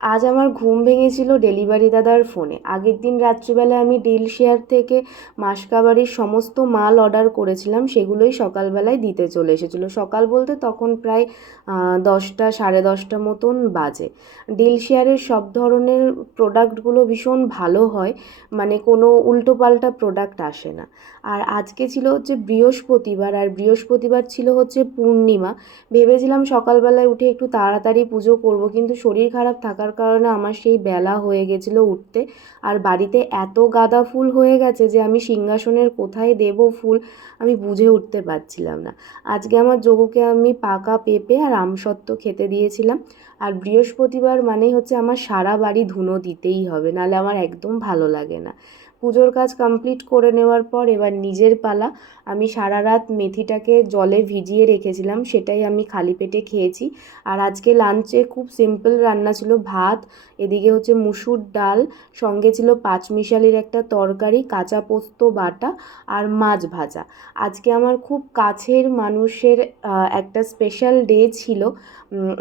আজ আমার ঘুম ভেঙেছিল ডেলিভারি দাদার ফোনে। আগের দিন রাত্রিবেলায় আমি ডিলশেয়ার থেকে মাসকাবারির সমস্ত মাল অর্ডার করেছিলাম, সেগুলোই সকালবেলায় দিতে চলে এসেছিলো। সকাল বলতে তখন প্রায় 10টা, সাড়ে 10টা মতন বাজে। ডিলশেয়ারের সব ধরনের প্রোডাক্টগুলো ভীষণ ভালো হয়, মানে কোনো উল্টোপাল্টা প্রোডাক্ট আসে না। আর আজকে ছিল হচ্ছে বৃহস্পতিবার, আর বৃহস্পতিবার ছিল হচ্ছে পূর্ণিমা। ভেবেছিলাম সকালবেলায় উঠে একটু তাড়াতাড়ি পুজো করব, কিন্তু শরীর খারাপ থাকার কারণে আমার সেই বেলা হয়ে গেছিলো উঠতে। আর বাড়িতে এত গাঁদা ফুল হয়ে গেছে যে আমি সিংহাসনের কোথায় দেব ফুল আমি বুঝে উঠতে পারছিলাম না। আজকে আমার যোগুকে আমি পাকা পেঁপে আর আমসত্ত্ব খেতে দিয়েছিলাম। আর বৃহস্পতিবার মানেই হচ্ছে আমার সারা বাড়ি ধুনো দিতেই হবে, নাহলে আমার একদম ভালো লাগে না। পুজোর কাজ কমপ্লিট করে নেওয়ার পর এবার নিজের পালা। আমি সারা রাত মেথিটাকে জলে ভিজিয়ে রেখেছিলাম, সেটাই আমি খালি পেটে খেয়েছি। আর আজকে লাঞ্চে খুব সিম্পল রান্না ছিল, ভাত, এদিকে হচ্ছে মুসুর ডাল, সঙ্গে ছিল পাঁচমিশালির একটা তরকারি, কাঁচা পোস্ত বাটা আর মাছ ভাজা। আজকে আমার খুব কাছের মানুষের একটা স্পেশাল ডে ছিল।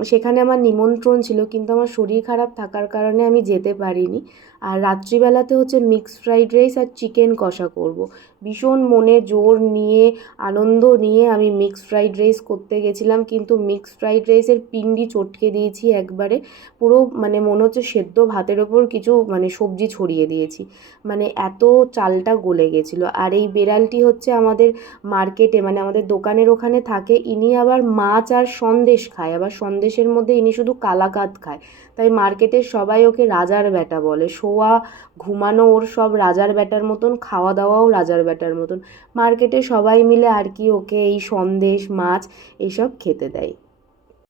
সেখানে আমার নিমন্ত্রণ ছিল, কিন্তু আমার শরীর খারাপ থাকার কারণে আমি যেতে পারিনি। আর রাত্রিবেলাতে হচ্ছে মিক্সড ফ্রাইড রাইস আর চিকেন কষা করব। ভীষণ মনে জোর নিয়ে, আনন্দ নিয়ে আমি মিক্সড ফ্রাইড রাইস করতে গেছিলাম, কিন্তু মিক্সড ফ্রাইড রাইসের পিন্ডি চটকে দিয়েছি একবারে। পুরো মানে মনে হচ্ছে সেদ্ধ ভাতের ওপর কিছু মানে সবজি ছড়িয়ে দিয়েছি, মানে এত চালটা গলে গেছিলো। আর এই বেড়ালটি হচ্ছে আমাদের মার্কেটে, মানে আমাদের দোকানের ওখানে থাকে। ইনি আবার মাছ আর সন্দেশ খায়, আবার সন্দেশের মধ্যে ইনি শুধু কালাকাঁদ খায়। তাই মার্কেটের সবাই ওকে রাজার বেটা বলে। শোয়া, ঘুমানো ওর সব রাজার বেটার মতন, খাওয়া দাওয়াও রাজার বেটার মতন। মার্কেটে সবাই মিলে আর কি ওকে এই সন্দেশ, মাছ এইসব খেতে দেয়।